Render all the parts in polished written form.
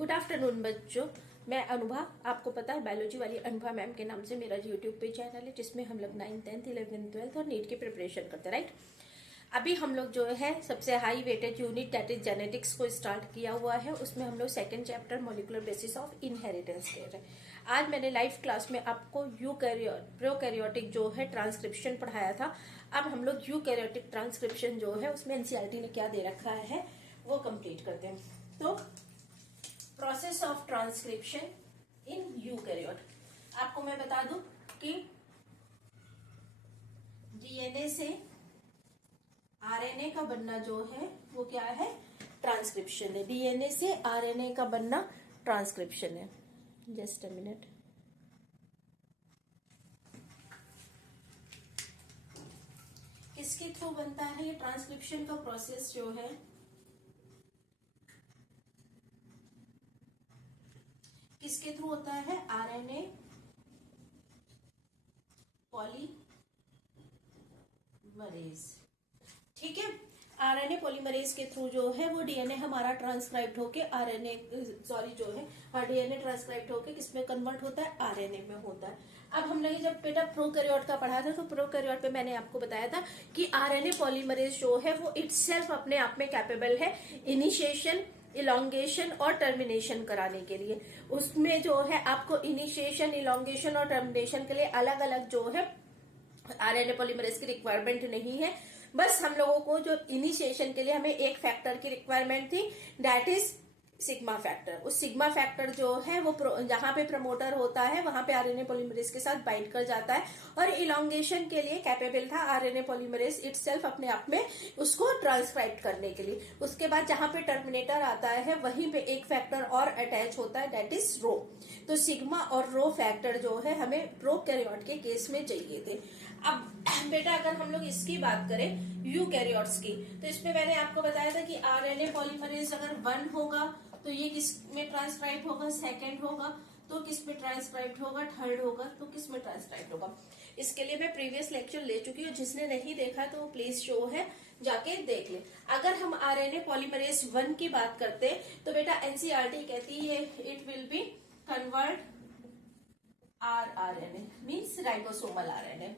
Good afternoon बच्चों। मैं अनुभा, आपको पता है बायोलॉजी वाली अनुभा मैम के नाम से मेरा यूट्यूब पे चैनल है जिसमें हम लोग 9th 10th 11th 12th और नीट की प्रिपरेशन करते हैं, राइट। अभी हम लोग जो है सबसे high weighted unit that is genetics को स्टार्ट किया हुआ है। उसमें हम लोग second chapter molecular basis of inheritance कर रहे हैं। आज मैंने लाइव क्लास में आपको प्रोकैरियोटिक जो है ट्रांसक्रिप्शन पढ़ाया था। अब हम लोग यूकैरियोटिक ट्रांसक्रिप्शन जो है उसमें एनसीईआरटी ने क्या दे रखा है वो कंप्लीट करते हैं। तो process of transcription in eukaryote, आपको मैं बता दूं कि डीएनए से आरएनए का बनना जो है वो क्या है, ट्रांसक्रिप्शन है। डीएनए से आरएनए का बनना ट्रांसक्रिप्शन है। Just a minute. किसके थ्रू बनता है ये ट्रांसक्रिप्शन का प्रोसेस जो है, किसके थ्रू होता है, आरएनए पॉलीमरेज। ठीक है, आरएनए पॉलीमरेज के थ्रू जो है वो डीएनए हमारा ट्रांसक्राइब्ड होके डीएनए ट्रांसक्राइब्ड होके किसमें कन्वर्ट होता है, आरएनए में होता है। अब हमने जब बेटा प्रोकैरियोट का पढ़ा था तो प्रोकैरियोट पे मैंने आपको बताया था कि आरएनए पॉलीमरेज जो है वो इटसेल्फ अपने आप में कैपेबल है इनिशिएशन, इलोंगेशन और टर्मिनेशन कराने के लिए। उसमें जो है आपको इनिशिएशन, इलोंगेशन और टर्मिनेशन के लिए अलग अलग जो है आरएनए पॉलीमरेज की रिक्वायरमेंट नहीं है। बस हम लोगों को जो इनिशिएशन के लिए हमें एक फैक्टर की रिक्वायरमेंट थी, दैट इज सिग्मा फैक्टर। उस सिग्मा फैक्टर जो है वो जहां पे प्रमोटर होता है वहां पे आरएनए पॉलीमरेज के साथ बाइंड कर जाता है और इलोंगेशन के लिए कैपेबल था आरएनए पॉलीमरेज इटसेल्फ अपने आप में उसको ट्रांसक्राइब करने के लिए। उसके बाद जहां पे टर्मिनेटर आता है वहीं पे एक फैक्टर और अटैच होता है, दैट इज रो। तो सिग्मा और रो फैक्टर जो है हमें प्रोकैरियोट के केस में चाहिए थे। अब बेटा अगर हम लोग इसकी बात करें यूकैरियोट्स की, तो इसमें मैंने आपको बताया था कि आरएनए पॉलीमरेज अगर 1 होगा तो ये किस में ट्रांसक्राइब होगा, सेकंड होगा तो किस में ट्रांसक्राइब होगा, थर्ड होगा तो किस में ट्रांसक्राइब होगा। इसके लिए मैं प्रीवियस लेक्चर ले चुकी हूँ, जिसने नहीं देखा तो प्लीज जो है जाके देख ले। अगर हम आरएनए पॉलीमरेज 1 की बात करते हैं तो बेटा एनसीईआरटी कहती है it will be convert rRNA means ribosomal RNA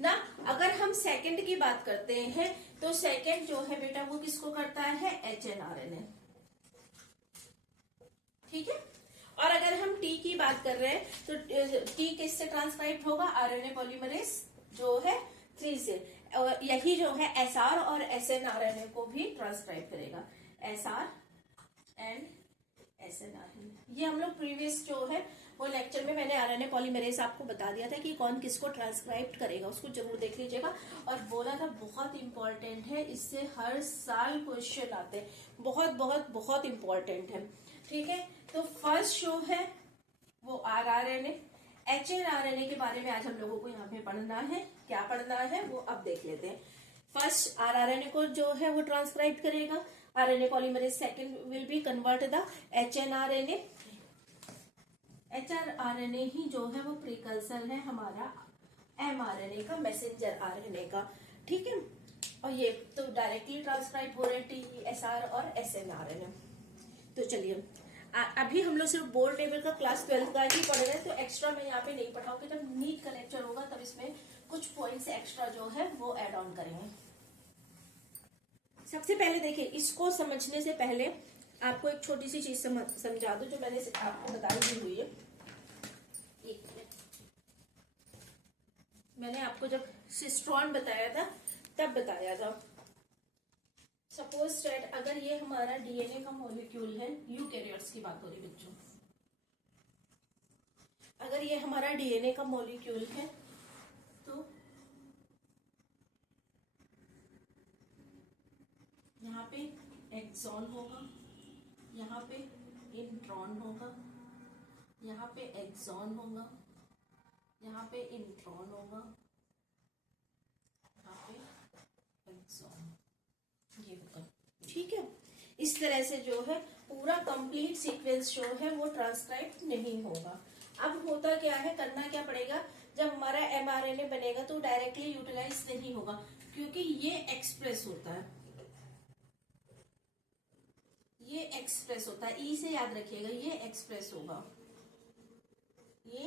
ना। अगर हम सेकंड की बात करते हैं तो सेकंड जो है बेटा वो किसको करता है, एचएनआरएनए। ठीक है, और अगर हम टी की बात कर रहे हैं तो टी किससे ट्रांसक्राइब होगा, आरएनए पॉलीमरेज जो है 3 से। और यही जो है एसआर और एसएनआरएनए को भी ट्रांसक्राइब करेगा, एसआर एंड एसएनआरएनए। ये हम लोग प्रीवियस जो है वो लेक्चर में मैंने आरएनए पॉलीमरेज आपको बता दिया था कि कौन किसको ट्रांसक्राइब करेगा, उसको जरूर देख लीजिएगा। और बोला था बहुत इंपॉर्टेंट है, इससे हर साल क्वेश्चन आते हैं, बहुत बहुत बहुत इंपॉर्टेंट है। ठीक है, तो फर्स्ट जो है वो आरआरएनए, एचएनआरएनए के बारे में आज हम लोगों को यहाँ पे पढ़ना है। क्या पढ़ना है वो अब देख लेते हैं। फर्स्ट आरआरएनए को जो है वो ट्रांसक्राइब करेगा, RNA polymerase second will be convert the hnRNA. HnRNA ही जो है वो प्रीकल्सर है हमारा एमआरएनए का, मैसेंजर आरएनए का। ठीक है, और ये तो डायरेक्टली ट्रांसक्राइब हो रहे टी, एसआर और एसएनआरएनए। तो चलिए अभी हम लोग सिर्फ बोर्ड टेबल का क्लास 12 का ही पढ़ रहे हैं, तो एक्स्ट्रा मैं यहाँ पे नहीं पढ़ाऊंगी। जब नीट का लेक्चर होगा तब इसमें कुछ पॉइंट्स एक्स्ट्रा जो है वो एड ऑन करेंगे। सबसे पहले देखिए, इसको समझने से पहले आपको एक छोटी सी चीज समझा दो जो मैंने आपको बताई दी हुई है। एक मिनट, मैंने आपको जब सिस्ट्रॉन बताया था तब बताया था। सपोज दैट अगर ये हमारा डीएनए का मॉलिक्यूल है, यूकैरियोट्स की बात हो रही बच्चों, अगर ये हमारा डीएनए का मॉलिक्यूल है तो यहाँ पे एक्सॉन होगा, यहाँ पे इंट्रॉन होगा, यहाँ पे एक्सॉन होगा, यहाँ पे इंट्रॉन होगा, यहाँ पे एक्सॉन, ये होगा। ठीक है, इस तरह से जो है पूरा कंप्लीट सीक्वेंस जो है वो ट्रांसक्राइब नहीं होगा। अब होता क्या है, करना क्या पड़ेगा, जब हमारा एमआरएनए बनेगा तो डायरेक्टली यूटिलाइज नहीं होगा क्योंकि ये एक्सप्रेस होता है, ये एक्सप्रेस होता है, ई से याद रखिएगा, ये एक्सप्रेस होगा, ये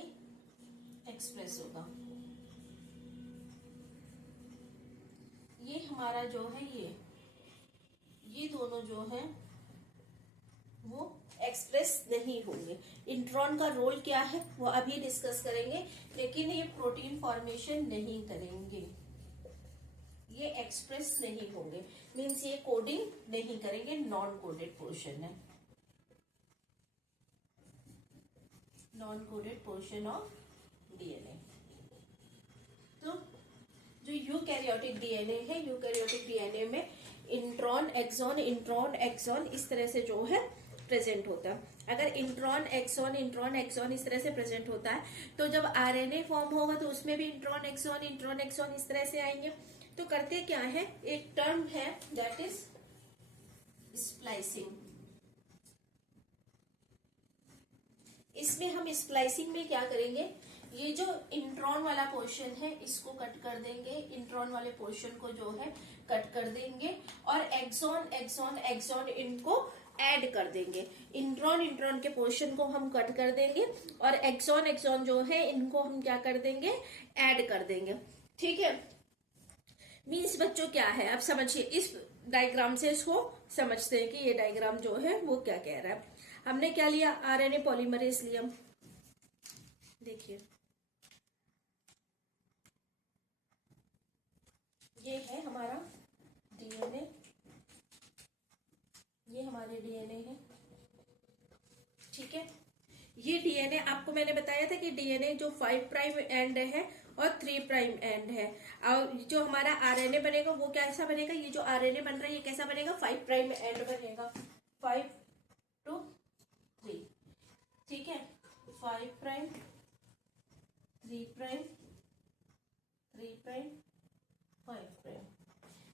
एक्सप्रेस होगा। ये हमारा जो है ये दोनों जो है वो एक्सप्रेस नहीं होंगे। इंट्रॉन का रोल क्या है वो अभी डिस्कस करेंगे, लेकिन ये प्रोटीन फॉर्मेशन नहीं करेंगे, ये एक्सप्रेस नहीं होंगे, मीन्स ये कोडिंग नहीं करेंगे, नॉन कोडेड पोर्शन है, non coded portion of DNA. तो जो यूकैरियोटिक डीएनए है, यूकैरियोटिक डीएनए में इंट्रॉन एक्सॉन इस तरह से जो है प्रेजेंट होता है। अगर इंट्रॉन एक्सॉन इस तरह से प्रेजेंट होता है, तो जब आरएनए फॉर्म होगा तो उसमें भी इंट्रॉन एक्सॉन इस तरह से आएंगे। तो करते क्या है, एक टर्म है दैट इज स्प्लाइसिंग। इसमें हम स्प्लाइसिंग में क्या करेंगे, ये जो इंट्रॉन वाला पोर्शन है इसको कट कर देंगे, इंट्रॉन वाले पोर्शन को जो है कट कर देंगे, और एक्सॉन इनको ऐड कर देंगे। इंट्रॉन के पोर्शन को हम कट कर देंगे, और एक्सॉन जो है इनको हम क्या कर देंगे, ऐड कर देंगे। ठीक है, मीन्स बच्चों क्या है, आप समझिए, इस डायग्राम से इसको समझते हैं कि ये डायग्राम जो है वो क्या कह रहा है। हमने क्या लिया, आरएनए पॉलीमरेज लिया। देखिए ये है हमारा डीएनए, ये हमारे डीएनए है। ठीक है, ये डीएनए आपको मैंने बताया था कि डीएनए जो 5 प्राइम एंड है और 3 प्राइम एंड है, और जो हमारा आरएनए बनेगा वो कैसा बनेगा, ये जो आरएनए बन रहा है ये कैसा बनेगा, 5 प्राइम एंड बनेगा, 5 to 3। ठीक है, 5 prime 3 prime 3 prime 5 prime.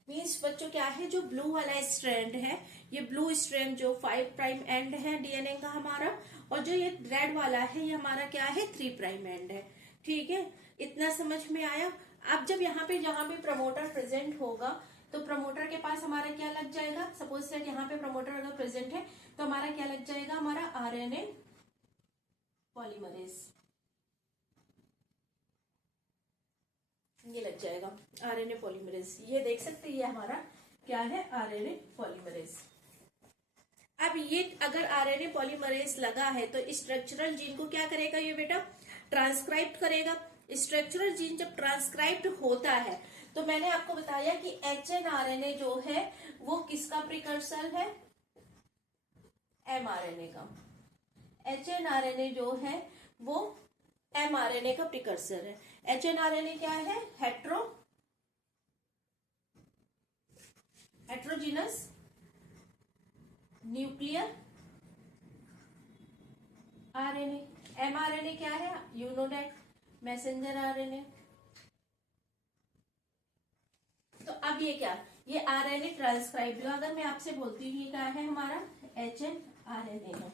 Means बच्चों क्या है, जो ब्लू वाला स्ट्रैंड है, ये ब्लू स्ट्रैंड जो 5 प्राइम एंड है डीएनए का हमारा, और जो ये रेड वाला है ये हमारा क्या है, 3 प्राइम एंड है। ठीक है, इतना समझ में आया। अब जब यहाँ पे जहां पे प्रमोटर प्रेजेंट होगा तो प्रमोटर के पास हमारा क्या लग जाएगा, सपोज सेट यहाँ पे प्रमोटर अगर प्रेजेंट है तो हमारा क्या लग जाएगा, हमारा आरएनए पॉलीमरेज, ये लग जाएगा आरएनए पॉलीमरेज। ये देख सकते हैं ये हमारा क्या है, आरएनए पॉलीमरेज। अब ये अगर आरएनए पॉलीमरेज लगा है तो स्ट्रक्चरल जीन को क्या करेगा, ये बेटा ट्रांसक्राइब करेगा। स्ट्रक्चरल जीन जब ट्रांसक्राइब्ड होता है तो मैंने आपको बताया कि एचएनआरएनए जो है वो किसका प्रिकर्सर है, एमआरएनए का। एचएनआरएनए जो है वो एमआरएनए का प्रिकर्सर है। एचएनआरएनए क्या है, हेट्रोजीनस न्यूक्लियर आरएनए। एमआरएनए क्या है, यूनोडेक मैसेंजर आरएनए। तो अब ये क्या, ये आरएनए ट्रांसक्राइब, अगर मैं आपसे बोलती हूँ ये क्या है हमारा, एचएनआरएनए है।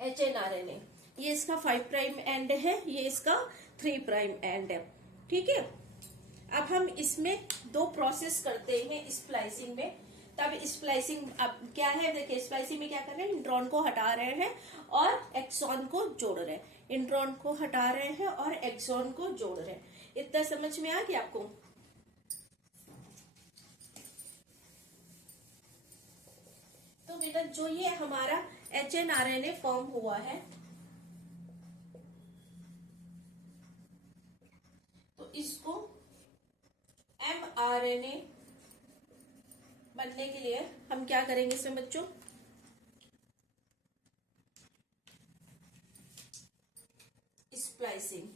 एचएनआरएनए ये इसका 5 प्राइम एंड है, ये इसका 3 प्राइम एंड है। ठीक है, अब हम इसमें 2 प्रोसेस करते हैं स्प्लाइसिंग में। तब स्प्लाइसिंग अब क्या है, देखिए स्प्लाइसिंग में क्या कर रहे हैं, इंट्रॉन को हटा रहे हैं और एक्सॉन को जोड़ रहे हैं, इंट्रॉन को हटा रहे हैं और एक्सॉन को जोड़ रहे हैं। इतना समझ में आ गया आपको। तो बेटा जो ये हमारा एचएनआरएनए फॉर्म हुआ है, तो इसको एमआरएनए बनने के लिए हम क्या करेंगे इसमें बच्चों, स्प्लाइसिंग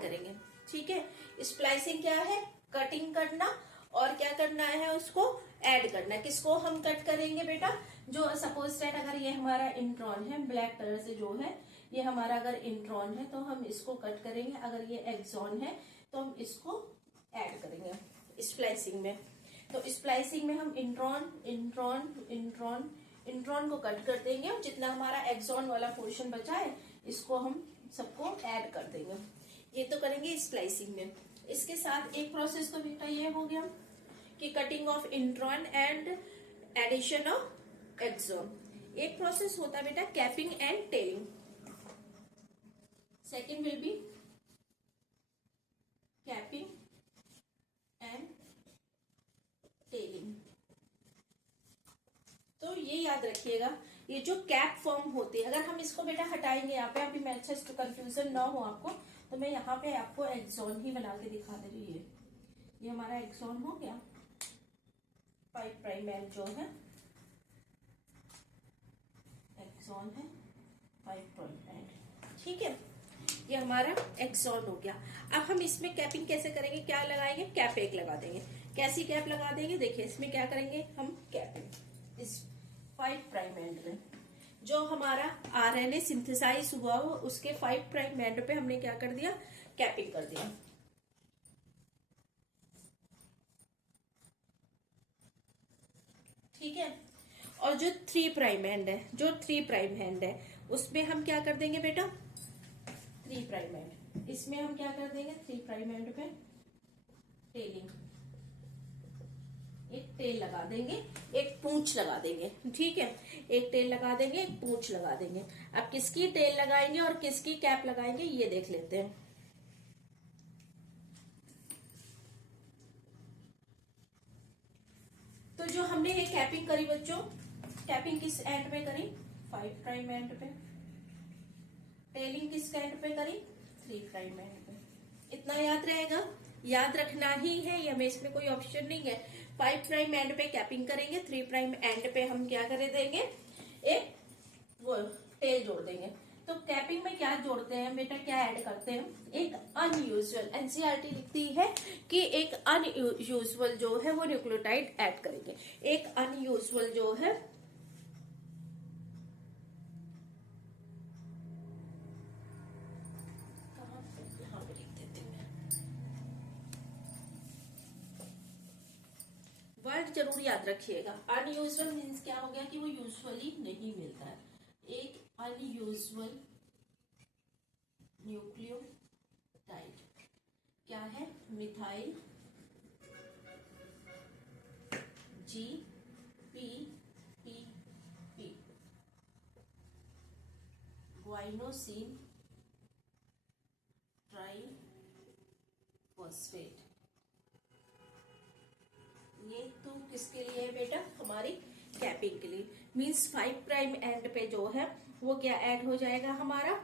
करेंगे। ठीक है, स्प्लाइसिंग क्या है, कटिंग करना, और क्या करना है, उसको ऐड करना। किसको हम कट करेंगे बेटा, जो सपोज सेट अगर ये हमारा इंट्रॉन है, ब्लैक कलर से जो है ये हमारा अगर इंट्रॉन है तो हम इसको कट करेंगे, अगर ये एक्सॉन है तो हम इसको ऐड करेंगे स्प्लाइसिंग में। तो स्प्लाइसिंग में हम इंट्रॉन को कट कर देंगे, और जितना हमारा एक्सॉन वाला पोर्शन बचा है इसको हम सबको ऐड कर देंगे। ये तो करेंगे स्प्लाइसिंग में। इसके साथ एक प्रोसेस तो बेटा ये हो गया कि cutting of intron and addition of exon. एक प्रोसेस होता है बेटा capping and tailing. Second will be capping and tailing. तो ये याद रखिएगा, ये जो कैप फॉर्म होती है, अगर हम इसको बेटा हटाएंगे यहाँ पे, अभी मैं अच्छे से कंफ्यूजन ना हो आपको, तो मैं यहाँ पे आपको एक्सॉन ही बना के दिखा दे रही है। ये हमारा एक्सॉन हो गया, 5 प्राइम एंड जो है एक्सॉन है 5 प्राइम एंड, ठीक है। ये हमारा एक्सॉन हो गया। अब हम इसमें कैपिंग कैसे करेंगे, क्या लगाएंगे, कैप एक लगा देंगे। कैसी कैप लगा देंगे, देखिए इसमें क्या करेंगे हम, कैपिंग इस 5 प्राइम एंड में जो हमारा आरएनए सिंथेसाइज हुआ हो उसके 5 प्राइम एंड पे हमने क्या कर दिया, कैपिंग कर दिया। ठीक है। और जो 3 प्राइम एंड है, जो 3 प्राइम एंड है उसमें हम क्या कर देंगे बेटा, 3 प्राइम एंड, इसमें हम क्या कर देंगे 3 प्राइम एंड पे टेलिंग, एक टेल लगा देंगे, एक पूंछ लगा देंगे, ठीक है। एक टेल लगा देंगे, एक पूंछ लगा देंगे। अब किसकी टेल लगाएंगे और किसकी कैप लगाएंगे ये देख लेते हैं। तो जो हमने ये कैपिंग करी बच्चों, कैपिंग किस एंड पे करी, 5 प्राइम एंड पे। टेलिंग किस एंड पे करी, 3 प्राइम एंड पे। इतना याद रहेगा, याद रखना ही है, या में इसमें कोई ऑप्शन नहीं है। 5 प्राइम एंड पे कैपिंग करेंगे, 3 प्राइम एंड पे हम क्या कर देंगे, एक वो टेल जोड़ देंगे। तो कैपिंग में क्या जोड़ते हैं बेटा, क्या ऐड करते हैं, एक अनयूजुअल, एनसीईआरटी लिखती है कि एक अनयूजुअल जो है वो न्यूक्लियोटाइड ऐड करेंगे। एक अनयूजुअल जो है वर्ड जरूर याद रखिएगा। अनयूजुअल मीन्स क्या हो गया कि वो यूजुअली नहीं मिलता है। एक अनयूजुअल न्यूक्लियोटाइड क्या है, methyl G P P P, guanosine triphosphate. ये तो किसके लिए है बेटा, हमारी कैपिंग के लिए। मींस 5 प्राइम एंड पे जो है वो क्या ऐड हो जाएगा, हमारा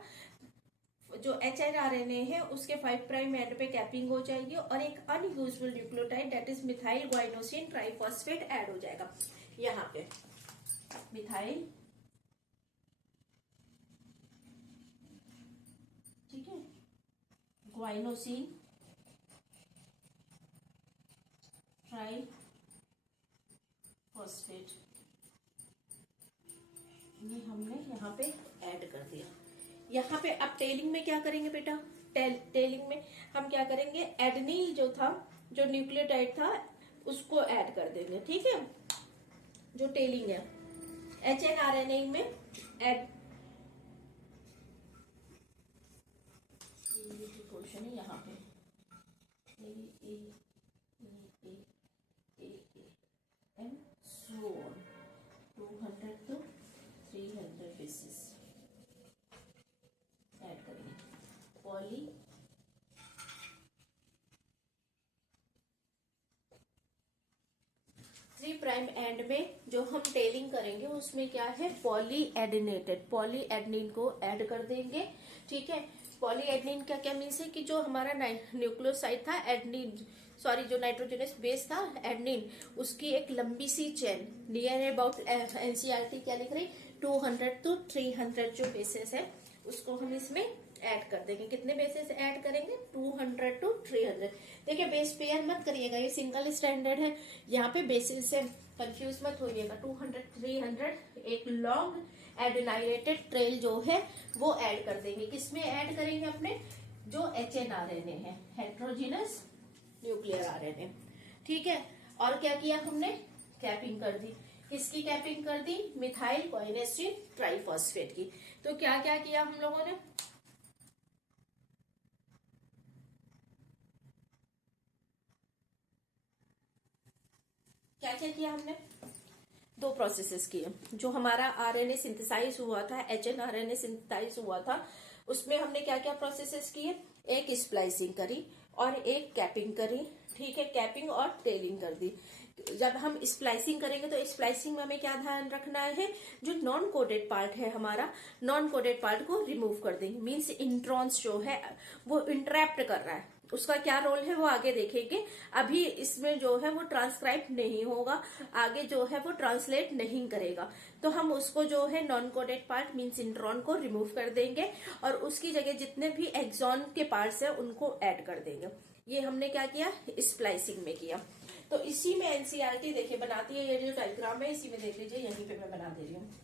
जो एचएनआरएनए है उसके 5 प्राइम एंड पे कैपिंग हो जाएगी और एक unusual nucleotide that is methyl guanosine triphosphate add हो जाएगा। यहाँ पे मिथाइल, ठीक है, ग्वाइनोसिन ट्राइफॉस्फेट, ये हमने यहाँ पे ऐड कर दिया। यहाँ पे अब टेलिंग में क्या करेंगे बेटा, टेलिंग में हम क्या करेंगे, एडेनिल जो था, जो न्यूक्लियोटाइड था उसको ऐड कर देंगे, ठीक है। जो टेलिंग है एचएनआरएनए में ऐड, पोर्शन है यहाँ पे and so on 200 to 300 basis add करेंगे। पॉली 3 प्राइम एंड में जो हम टेलिंग करेंगे उसमें क्या है, पॉली एडिनेटेड, पॉली एडनिन को ऐड कर देंगे, ठीक है। पॉली एडनिन का क्या मीन्स है कि जो हमारा न्यूक्लियोसाइड था एडनिन, सॉरी जो नाइट्रोजनस बेस था एडनिन, उसकी एक लंबी सी चेन नियर अबाउट, एनसीईआरटी क्या लिख रही, 200 to 300 जो बेसेस है उसको हम इसमें ऐड कर देंगे। कितने बेसेस ऐड करेंगे, 200 to 300। देखिए बेस पेयर मत करिएगा, ये सिंगल स्टैंडर्ड है, यहाँ पे बेसिस से कंफ्यूज मत होइएगा। 200 300 एक लॉन्ग एडेनाइलेटेड ट्रेल जो है वो ऐड कर देंगे। किसमें ऐड करेंगे, अपने जो एचएनआरएनए है, हेट्रोजीनस न्यूक्लियर आरएनए, ठीक है। और क्या किया हमने, कैपिंग कर दी। किसकी कैपिंग कर दी, मिथाइल ग्वाइनोसिन ट्राइफॉस्फेट की। तो क्या क्या किया हम लोगों ने, क्या क्या किया हमने, दो प्रोसेसेस किए। जो हमारा आरएनए सिंथेसाइज हुआ था, एचएनआरएनए सिंथेसाइज हुआ था, उसमें हमने क्या क्या प्रोसेसेस किए, एक स्प्लाइसिंग करी और एक कैपिंग करी। ठीक है, कैपिंग और टेलिंग कर दी। जब हम स्प्लाइसिंग करेंगे तो स्प्लाइसिंग में हमें क्या ध्यान रखना है, जो नॉन कोडेड पार्ट है हमारा, नॉन कोडेड पार्ट को रिमूव कर देंगे। मीन्स इंट्रॉन्स जो है वो इंटरेप्ट कर रहा है, उसका क्या रोल है वो आगे देखेंगे। अभी इसमें जो है वो ट्रांसक्राइब नहीं होगा, आगे जो है वो ट्रांसलेट नहीं करेगा। तो हम उसको जो है non coded part means intron को रिमूव कर देंगे और उसकी जगह जितने भी एक्सॉन के पार्ट्स है उनको ऐड कर देंगे। ये हमने क्या किया, स्प्लाइसिंग में किया। तो इसी में एनसीईआरटी देखिए बनाती है, ये जो डायग्राम है इसी में देख लीजिए, यहीं पे मैं बना दे रही हूँ।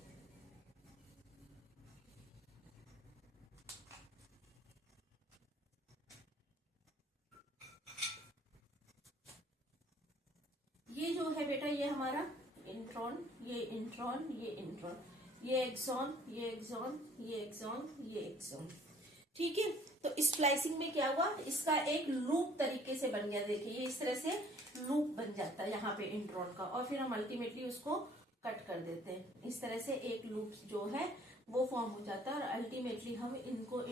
ये जो है बेटा, ये हमारा इंट्रॉन, ये इंट्रॉन, ये इंट्रॉन, ये एक्सॉन, ये एक्सॉन, ये एक्सॉन, ये एक्सॉन। ठीक है, तो स्प्लाइसिंग में क्या हुआ, इसका एक लूप तरीके से बन गया। देखिए ये इस तरह से लूप बन जाता है यहाँ पे इंट्रॉन का, और फिर हम अल्टीमेटली उसको कट कर देते हैं। इस तरह से एक लूप जो है वो फॉर्म हो जाता है और अल्टीमेटली हम इनको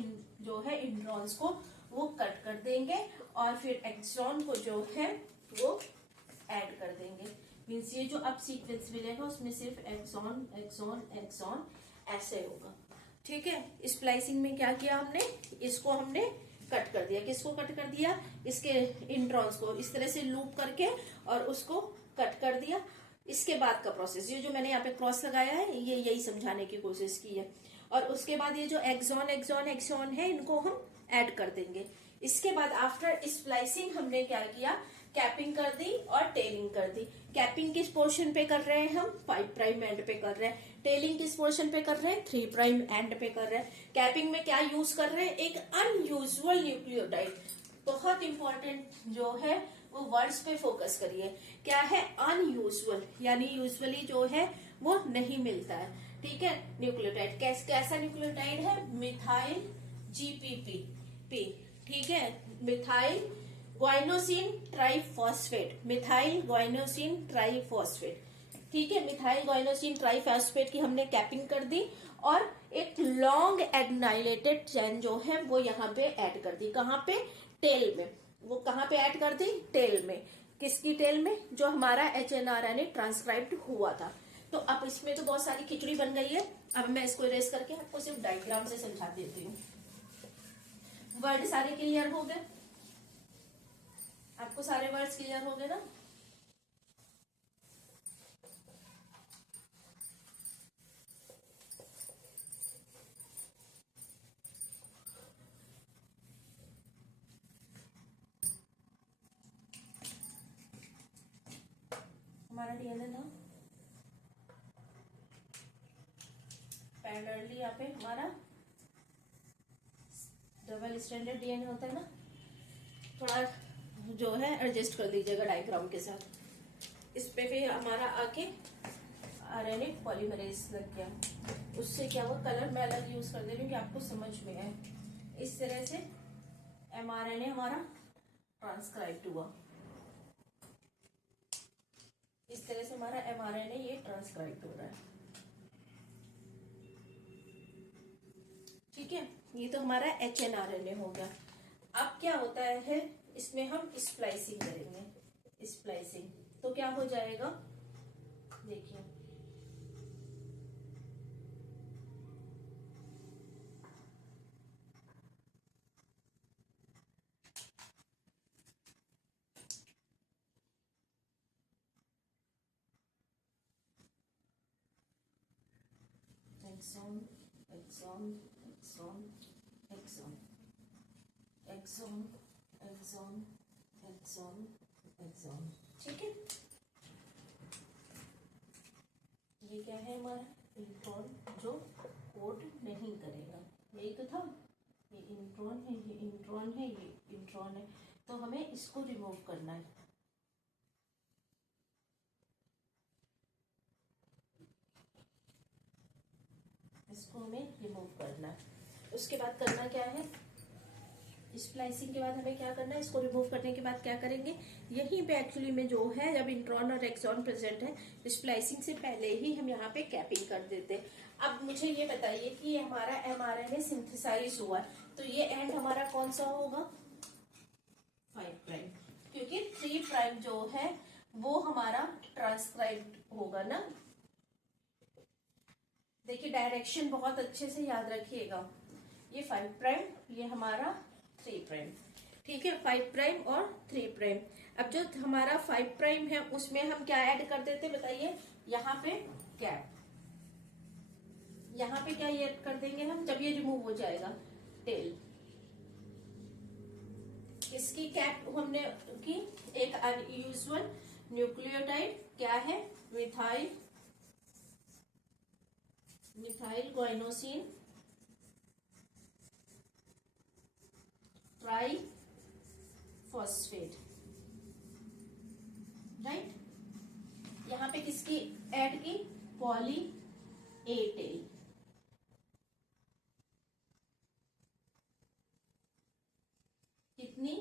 जो है इंट्रॉन्स को वो कट कर देंगे और फिर एक्सॉन को जो है वो ऐड कर देंगे। मीन्स ये जो अब सीक्वेंस मिलेगा उसमें सिर्फ एक्सॉन एक्सॉन एक्सॉन ऐसे होगा। ठीक है, स्प्लाइसिंग में क्या किया हमने, इसको हमने कट कर दिया। किसको कट कर दिया, इसके इंट्रॉन्स को इस तरह से लूप करके और उसको कट कर दिया। इसके बाद का प्रोसेस, ये जो मैंने यहाँ पे क्रॉस लगाया है ये यही समझाने की कोशिश की है। और उसके बाद ये जो एक्सॉन एक्सॉन एक्सॉन है इनको हम ऐड कर देंगे। इसके बाद आफ्टर स्प्लाइसिंग हमने क्या किया, कैपिंग कर दी और टेलिंग कर दी। कैपिंग किस पोर्शन पे कर रहे हैं हम, 5 प्राइम एंड पे कर रहे हैं। टेलिंग किस पोर्शन पे कर रहे हैं, 3 प्राइम एंड पे कर रहे हैं। कैपिंग में क्या यूज कर रहे हैं, एक अनयूजुअल न्यूक्लियोटाइड। बहुत इंपॉर्टेंट जो है वो वर्ड्स पे फोकस करिए। क्या है, अनयूजुअल, यानी यूजुअली जो है वो नहीं मिलता है। ठीक है, न्यूक्लियोटाइड कैसा न्यूक्लियोटाइड है, मिथाइल जीपीपी पी। ठीक है, methyl guanosine triphosphate, methyl guanosine triphosphate. ठीक है, मिथाइल ग्वाइनोसिन ट्राइफॉस्फेट की हमने कैपिंग कर दी और एक लॉन्ग एग्नाइलेटेड चेन जो है वो यहाँ पे ऐड कर दी। कहाँ पे, टेल में। वो कहाँ पे ऐड कर दी, टेल में। किसकी टेल में, जो हमारा एचएनआरएनए ट्रांसक्राइब्ड हुआ था। तो अब इसमें तो बहुत सारी खिचड़ी बन गई है। अब मैं इसको इरेज करके आपको सिर्फ डायग्राम से समझा देती हूँ। वर्ड सारे क्लियर हो गए, आपको सारे वर्ड्स क्लियर हो गए ना। हमारा डीएनए था पैरेलली, यहाँ पे हमारा डबल स्टैंडर्ड डीएनए होता है ना। थोड़ा जो है एडजस्ट कर लीजिएगा डायग्राम के साथ। इस पे भी हमारा आके आरएनए पॉलीमरेज लग गया। उससे क्या हुआ, कलर मैं अलग यूज कर दे रही हूँ कि आपको समझ में आए। इस तरह से एमआरएनए हमारा ट्रांसक्राइब्ड हुआ। इस तरह से हमारा एमआरएनए ये ट्रांसक्राइब्ड हो रहा है। ठीक है, ये तो हमारा एचएनआरएनए हो गया। अब क्या होता है, इसमें हम स्प्लाइसिंग करेंगे। स्प्लाइसिंग तो क्या हो जाएगा, देखिए exon exon exon exon exon exon exon exon. ठीक है, ये क्या है हमारा इंट्रॉन जो कोड नहीं करेगा। यही तो था, ये इंट्रॉन है, ये इंट्रॉन है, ये इंट्रॉन है। तो हमें इसको रिमूव करना है। इसको हमें रिमूव करना है। उसके बाद करना क्या है, स्प्लाइसिंग के बाद हमें क्या करना है, इसको रिमूव करने के बाद क्या करेंगे, यहीं पे एक्चुअली में जो है जब इंट्रॉन और एक्सॉन प्रेजेंट है, स्प्लाइसिंग से पहले ही हम यहाँ पे कैपिंग कर देते हैं। अब मुझे ये बताइए कि ये हमारा mRNA सिंथेसाइज हुआ, तो ये एंड हमारा कौन सा होगा, 5 प्राइम, क्योंकि 3 प्राइम जो है वो हमारा ट्रांसक्राइब होगा ना। देखिए डायरेक्शन बहुत अच्छे से याद रखिएगा, ये 5 प्राइम, ये हमारा 3 प्राइम, ठीक है, 5 प्राइम और 3 प्राइम। अब जो हमारा 5 प्राइम है उसमें हम क्या ऐड कर देते बताइए, यहाँ पे कैप, यहाँ पे क्या ये ऐड कर देंगे हम जब ये रिमूव हो जाएगा, टेल। इसकी कैप हमने की, एक अनयूजुअल न्यूक्लियोटाइड क्या है, मिथाइल गुआइनोसिन ट्राई फॉस्फेट, राइट। यहाँ पे किसकी ऐड की, पॉली ए टेल, कितनी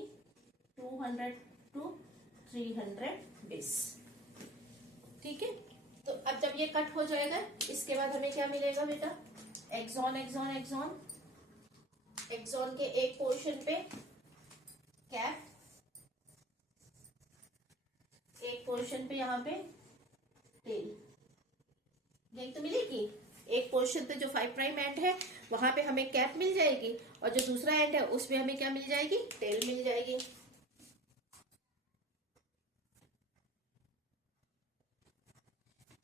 200 to 300 बेस, ठीक है। तो अब जब ये कट हो जाएगा इसके बाद हमें क्या मिलेगा बेटा, एक्सॉन एक्सॉन एक्सॉन, एक्सॉन के एक पोर्शन पे कैप, एक पोर्शन पे यहाँ पे टेल, यही तो मिलेगी। एक पोर्शन पे जो 5 प्राइम एंड है वहां पे हमें कैप मिल जाएगी, और जो दूसरा एंड है उसमें हमें क्या मिल जाएगी, टेल मिल जाएगी।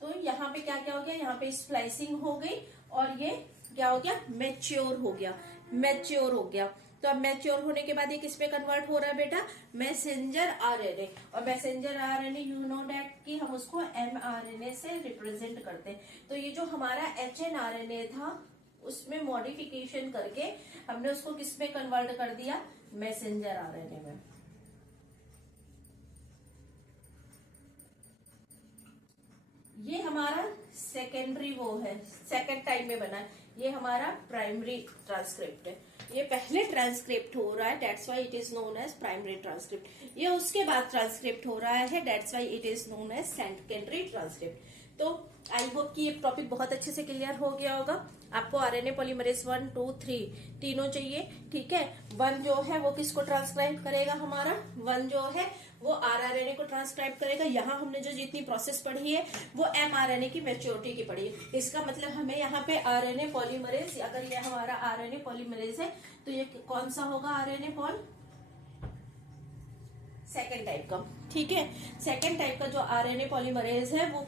तो यहाँ पे क्या क्या हो गया, यहाँ पे स्प्लाइसिंग हो गई, और ये क्या हो गया, मैच्योर हो गया, मैच्योर हो गया। तो अब मैच्योर होने के बाद ये किस में कन्वर्ट हो रहा है बेटा, मैसेंजर आरएनए, और messenger RNA you know that कि हम उसको mRNA से रिप्रेजेंट करते हैं। तो ये जो हमारा HNRNA था उसमें मॉडिफिकेशन करके हमने उसको किस में कन्वर्ट कर दिया, मैसेंजर आरएनए में। ये हमारा सेकेंडरी वो है, सेकेंड टाइम में बना है, ये हमारा प्राइमरी ट्रांसक्रिप्ट है। ये पहले ट्रांसक्रिप्ट हो रहा है, that's why it is known as primary transcript. ये उसके बाद ट्रांसक्रिप्ट हो रहा है, that's why it is known as secondary transcript. तो आई होप कि ये टॉपिक बहुत अच्छे से क्लियर हो गया होगा आपको। आरएनए पॉलीमरेज 1, 2, 3 तीनों चाहिए, ठीक है। 1 जो है वो किसको ट्रांसक्राइब करेगा, हमारा 1 जो है वो आरआरएनए को ट्रांसक्राइब करेगा। यहाँ हमने जो जितनी प्रोसेस पढ़ी है वो mRNA की मैच्योरिटी की पढ़ी है। इसका मतलब हमें यहाँ पे आरएनए पॉलीमरेज, अगर ये हमारा आरएनए पॉलीमरेज है तो ये कौन सा होगा, आरएनए पॉल सेकेंड टाइप का, ठीक है। सेकेंड टाइप का जो आरएनए पॉलीमरेज है वो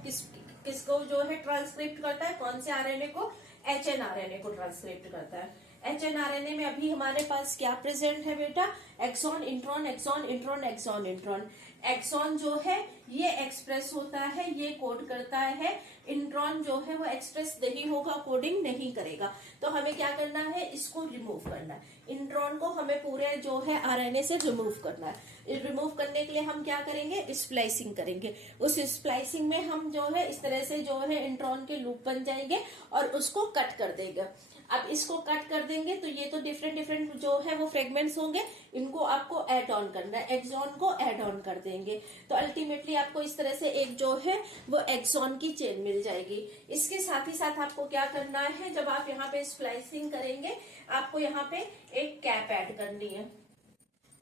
किसको जो है ट्रांसक्रिप्ट करता है, कौन से आरएनए को, HNRNA को ट्रांसक्रिप्ट करता है। HNRNA में अभी हमारे पास क्या प्रेजेंट है बेटा, exon intron exon intron exon intron. Exon जो है ये एक्सप्रेस होता है, ये कोड करता है। इंट्रॉन जो है वो एक्सप्रेस नहीं होगा, कोडिंग नहीं करेगा। तो हमें क्या करना है, इसको रिमूव करना है। इंट्रॉन को हमें पूरे जो है आरएनए से रिमूव करना है। रिमूव करने के लिए हम क्या करेंगे, स्प्लाइसिंग करेंगे। उस स्प्लाइसिंग में हम जो है इस तरह से जो है इंट्रॉन के लूप बन जाएंगे और उसको कट कर देगा। अब इसको कट कर देंगे तो ये तो डिफरेंट डिफरेंट जो है वो फ्रेगमेंट्स होंगे, इनको आपको ऐड ऑन करना है, एक्सॉन को ऐड ऑन कर देंगे। तो अल्टीमेटली आपको इस तरह से एक जो है वो एक्सॉन की चेन मिल जाएगी। इसके साथ ही साथ आपको क्या करना है, जब आप यहाँ पे स्प्लाइसिंग करेंगे आपको यहाँ पे एक कैप ऐड करनी है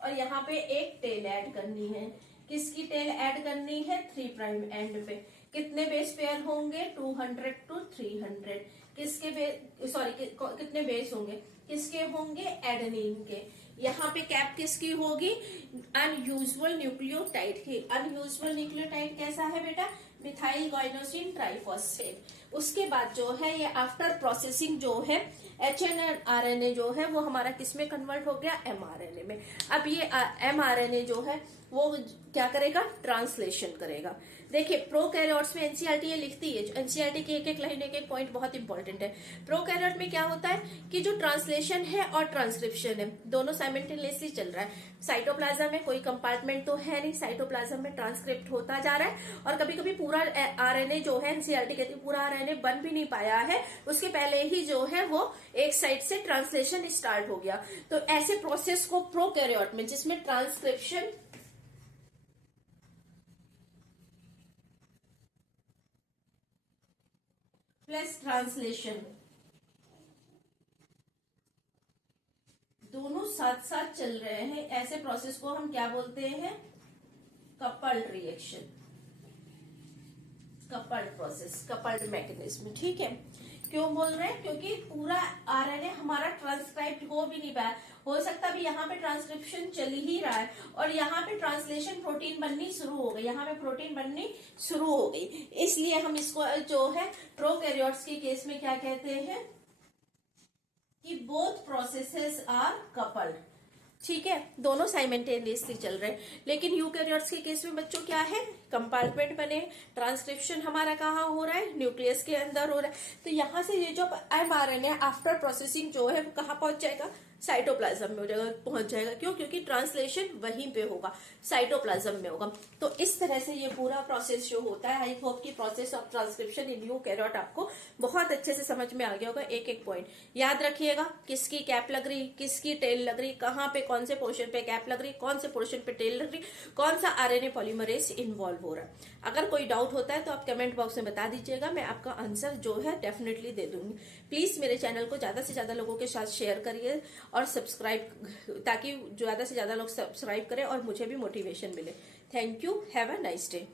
और यहाँ पे एक टेल ऐड करनी है। किसकी टेल ऐड करनी है, 3 प्राइम एंड पे। कितने बेस पेयर होंगे, 200 to 300। किसके कितने बेस होंगे, किसके होंगे, एडेनिन के। यहाँ पे कैप किसकी होगी, अनयूजुअल न्यूक्लियोटाइड की। अनयूजुअल न्यूक्लियोटाइड कैसा है बेटा, मिथाइल गुआइनोसिन ट्राइफॉस्फेट। उसके बाद जो है ये आफ्टर प्रोसेसिंग जो है HNRNA जो है वो हमारा किसमें कन्वर्ट हो गया, mRNA में। अब ये mRNA जो है वो क्या करेगा, ट्रांसलेशन करेगा। देखिए प्रोकैरियोट्स में एनसीईआरटी ये लिखती है, एनसीईआरटी की एक एक लाइन एक एक पॉइंट बहुत इंपॉर्टेंट है। प्रोकैरियोट में क्या होता है कि जो ट्रांसलेशन है और ट्रांसक्रिप्शन है दोनों साइमल्टेनियसली चल रहा है। साइटोप्लाज्म में कोई कंपार्टमेंट तो है नहीं, साइटोप्लाज्म में ट्रांसक्रिप्ट होता जा रहा है और कभी कभी पूरा आरएनए जो है, एनसीईआरटी कहती है पूरा आरएनए बन भी नहीं पाया है, उसके पहले ही जो है वो एक साइड से ट्रांसलेशन स्टार्ट हो गया। तो ऐसे प्रोसेस को प्रोकैरियोट में, जिसमें ट्रांसक्रिप्शन प्लस ट्रांसलेशन दोनों साथ साथ चल रहे हैं, ऐसे प्रोसेस को हम क्या बोलते हैं? Coupled reaction, coupled process, coupled mechanism. ठीक है, क्यों बोल रहे हैं? क्योंकि पूरा आरएनए हमारा ट्रांसक्राइब हो भी नहीं पाया, हो सकता भी यहाँ पे ट्रांसक्रिप्शन चल ही रहा है और यहाँ पे ट्रांसलेशन प्रोटीन बननी शुरू हो गई, यहाँ पे प्रोटीन बननी शुरू हो गई। इसलिए हम इसको जो है प्रोकैरियोट्स के केस में क्या कहते हैं कि बोथ प्रोसेसेस आर कपल्ड। ठीक है, दोनों साइमल्टेनियसली चल रहे हैं। लेकिन यूकैरियोट्स के केस में बच्चों क्या है, कंपार्टमेंट बने, ट्रांसक्रिप्शन हमारा कहाँ हो रहा है? न्यूक्लियस के अंदर हो रहा है। तो यहाँ से ये जो एमआरएनए आफ्टर प्रोसेसिंग जो है वो कहाँ पहुंच जाएगा? साइटोप्लाज्म में हो जाएगा, पहुंच जाएगा। क्यों? क्योंकि ट्रांसलेशन वहीं पे होगा, साइटोप्लाज्म में होगा। तो इस तरह से ये पूरा प्रोसेस जो होता है, आई होप की process of transcription in eukaryote आपको बहुत अच्छे से समझ में आ गया होगा। एक एक पॉइंट याद रखिएगा, किसकी कैप लग रही, किसकी टेल लग रही, कहाँ पे कौन से पोर्शन पे कैप लग रही, कौन से पोर्शन पे टेल लग रही, कौन सा आरएनए पॉलीमरेज इन्वॉल्व हो रहा है। अगर कोई डाउट होता है तो आप कमेंट बॉक्स में बता दीजिएगा, मैं आपका आंसर जो है डेफिनेटली दे दूंगी। प्लीज मेरे चैनल को ज्यादा से ज्यादा लोगों के साथ शेयर करिए और सब्सक्राइब, ताकि ज्यादा से ज्यादा लोग सब्सक्राइब करें और मुझे भी मोटिवेशन मिले। Thank you, have a nice day.